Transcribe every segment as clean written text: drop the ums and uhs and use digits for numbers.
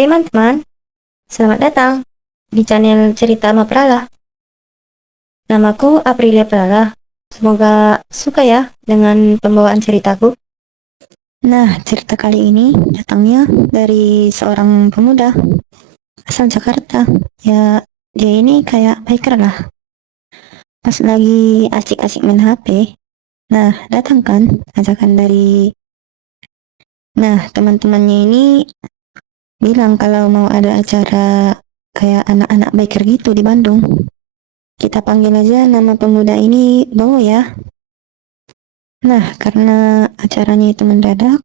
Teman-teman, selamat datang di channel Cerita Maprala. Namaku Aprilia Prala. Semoga suka ya dengan pembawaan ceritaku. Nah, cerita kali ini datangnya dari seorang pemuda asal Jakarta. Ya, dia ini kayak biker lah. Pas lagi asik-asik main HP, nah datang kan ajakan dari, teman-temannya ini bilang kalau mau ada acara kayak anak-anak biker gitu di Bandung. Kita panggil aja nama pemuda ini Bowo ya. Nah, karena acaranya itu mendadak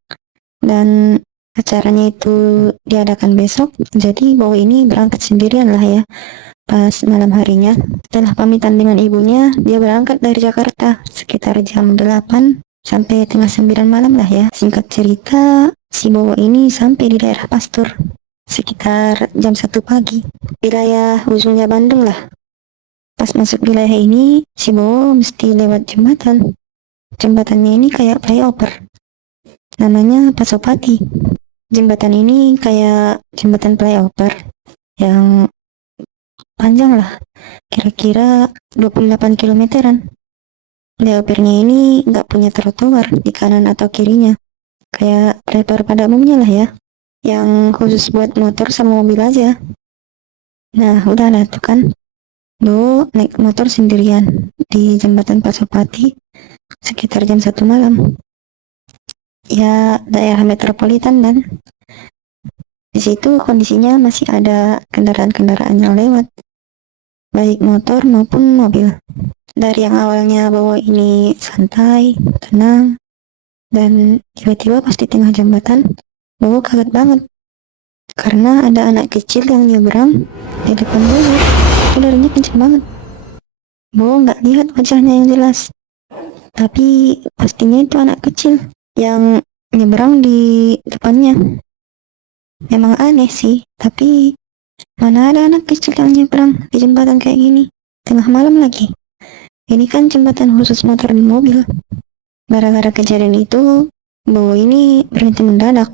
dan acaranya itu diadakan besok, jadi Bowo ini berangkat sendirian lah ya. Pas malam harinya, setelah pamitan dengan ibunya, dia berangkat dari Jakarta sekitar jam 8 sampai tengah 9 malam lah ya. Singkat cerita, si Bowo ini sampai di daerah Pastur sekitar jam 1 pagi, wilayah ujungnya Bandung lah. Pas masuk wilayah ini, si Bowo mesti lewat jembatan. Jembatannya ini kayak flyover, namanya Pasopati. Jembatan ini kayak jembatan flyover yang panjang lah, kira-kira 28 kilometeran. Flyovernya ini nggak punya trotoar di kanan atau kirinya, kayak flyover pada umumnya lah ya, yang khusus buat motor sama mobil aja. Nah, udah lah tuh kan, Bo naik motor sendirian di jembatan Pasopati sekitar jam 1 malam. Ya, daerah metropolitan dan di situ kondisinya masih ada kendaraan-kendaraan yang lewat, baik motor maupun mobil. Dari yang awalnya Bowo ini santai, tenang, dan tiba-tiba pas di tengah jembatan, Bowo kaget banget karena ada anak kecil yang nyebrang di depan Bowo. Itu larinya kenceng banget. Bowo nggak lihat wajahnya yang jelas, tapi pastinya itu anak kecil yang nyebrang di depannya. Memang aneh sih, tapi mana ada anak kecil yang nyebrang di jembatan kayak gini, tengah malam lagi. Ini kan jembatan khusus motor dan mobil. Gara-gara kejadian itu, Bowo ini berhenti mendadak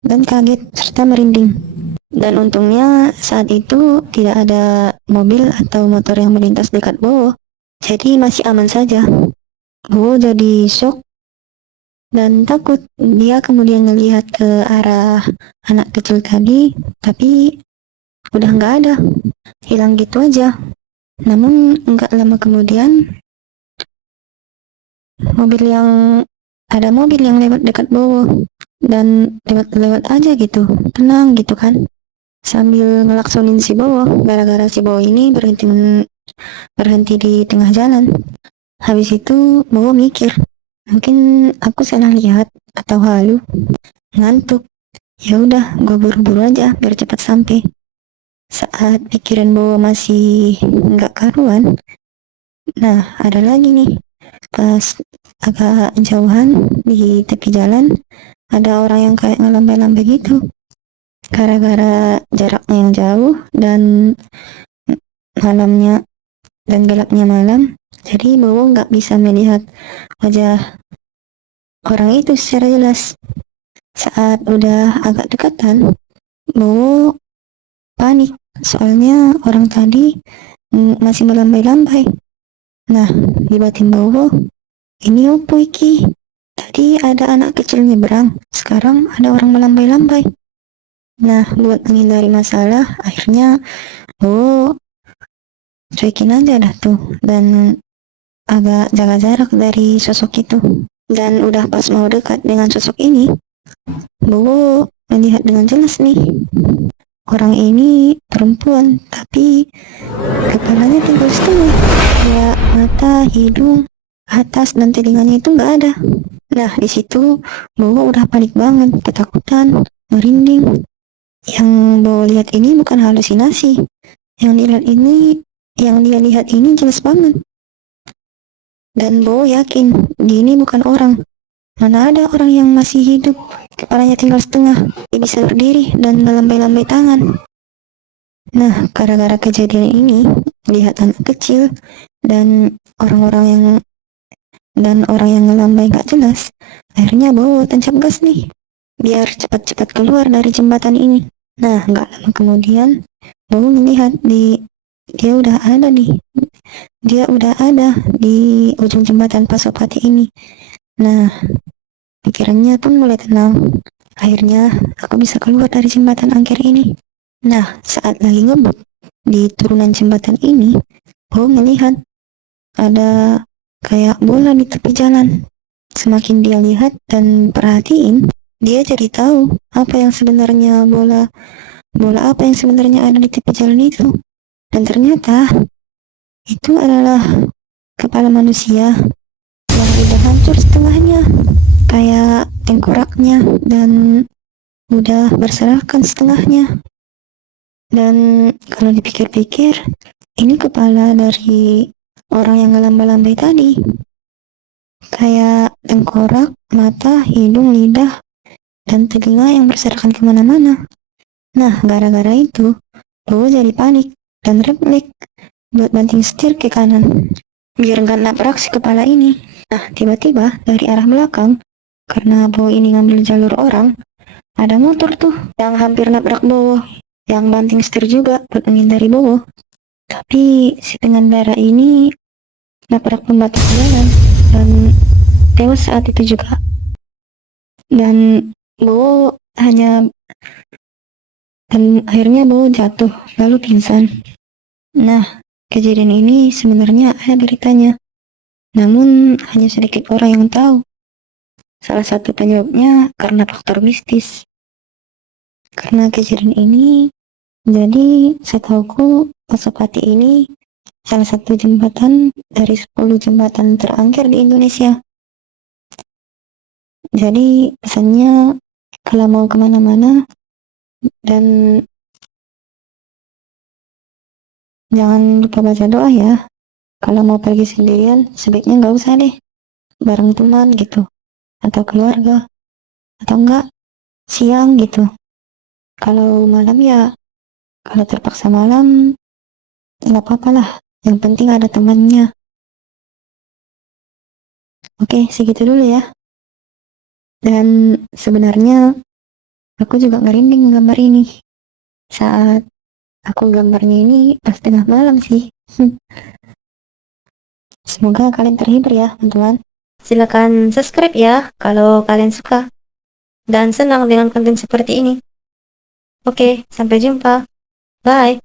dan kaget serta merinding. Dan untungnya saat itu tidak ada mobil atau motor yang melintas dekat Bowo, jadi masih aman saja. Bowo jadi shock dan takut. Dia kemudian melihat ke arah anak kecil tadi, tapi udah nggak ada, hilang gitu aja. Namun nggak lama kemudian, ada mobil yang lewat dekat Bowo dan lewat aja gitu, tenang gitu kan, sambil ngelaksonin si Bowo. Gara-gara si Bowo ini berhenti di tengah jalan. Habis itu Bowo mikir, mungkin aku salah lihat atau halu, ngantuk. Ya udah, gue buru-buru aja biar cepat sampai. Saat pikiran Bowo masih nggak karuan, nah ada lagi nih. Pas agak jauhan di tepi jalan, ada orang yang kayak ngelambai-lambai gitu. Gara-gara jaraknya yang jauh dan malamnya dan gelapnya malam, jadi Bowo nggak bisa melihat wajah orang itu secara jelas. Saat udah agak dekatan, Bowo panik soalnya orang tadi masih melambai-lambai. Nah, di batin Bowo, ini opo iki? Tadi ada anak kecil nyebrang, sekarang ada orang melambai-lambai. Nah, buat menghindari masalah, akhirnya cuekin aja dah tuh dan agak jaga jarak dari sosok itu. Dan udah pas mau dekat dengan sosok ini, Bowo melihat dengan jelas nih, orang ini perempuan, tapi kepalanya tinggal setengah. Ya, mata, hidung, atas dan telinganya itu nggak ada. Nah, di situ Bowo udah panik banget, ketakutan, merinding. Yang Bowo lihat ini bukan halusinasi. Yang dia lihat ini jelas banget. Dan Bowo yakin dia ini bukan orang. Mana ada orang yang masih hidup, kepalanya tinggal setengah, dia bisa berdiri dan melambai-lambai tangan. Nah, gara-gara kejadian ini, lihat anak kecil dan orang yang ngelambai gak jelas, akhirnya Bowo tancap gas nih, biar cepat-cepat keluar dari jembatan ini. Nah, nggak lama kemudian, Bowo melihat dia udah ada di ujung jembatan Pasopati ini. Nah, pikirannya pun mulai tenang. Akhirnya, aku bisa keluar dari jembatan angker ini. Nah, saat lagi ngebut di turunan jembatan ini, Bowo melihat ada kayak bola di tepi jalan. Semakin dia lihat dan perhatiin, dia jadi tahu apa yang sebenarnya bola apa yang sebenarnya ada di tepi jalan itu. Dan ternyata itu adalah kepala manusia yang udah hancur setengahnya, kayak tengkoraknya, dan udah berserakan setengahnya. Dan kalau dipikir-pikir, ini kepala dari orang yang ngelambai-lambai tadi. Kayak tengkorak, mata, hidung, lidah, dan telinga yang berserakan kemana-mana. Nah, gara-gara itu, Bowo jadi panik dan refleks buat banting setir ke kanan, biar nggak nabrak si kepala ini. Nah, tiba-tiba dari arah belakang, karena Bowo ini ngambil jalur orang, ada motor tuh yang hampir nabrak Bowo, yang banting setir juga buat menghindari Bowo. Tapi si pengendara ini nabrak pembatas jalan dan tewas saat itu juga. Dan Bowo akhirnya Bowo jatuh lalu pingsan. Nah, kejadian ini sebenarnya ada beritanya, namun hanya sedikit orang yang tahu. Salah satu penyebabnya karena faktor mistis. Karena kejadian ini, jadi setahuku Pasopati ini salah satu jembatan dari 10 jembatan terangker di Indonesia. Jadi pesannya, kalau mau kemana-mana dan jangan lupa baca doa ya. Kalau mau pergi sendirian, sebaiknya nggak usah deh, bareng teman gitu, atau keluarga, atau enggak siang gitu. Kalau malam ya, kalau terpaksa malam, nggak apa-apa lah. Yang penting ada temannya. Oke, segitu dulu ya. Dan sebenarnya aku juga ngerinding gambar ini. Saat aku gambarnya ini pas tengah malam sih. Semoga kalian terhibur ya, teman-teman. Silakan subscribe ya kalau kalian suka dan senang dengan konten seperti ini. Oke, sampai jumpa. Bye.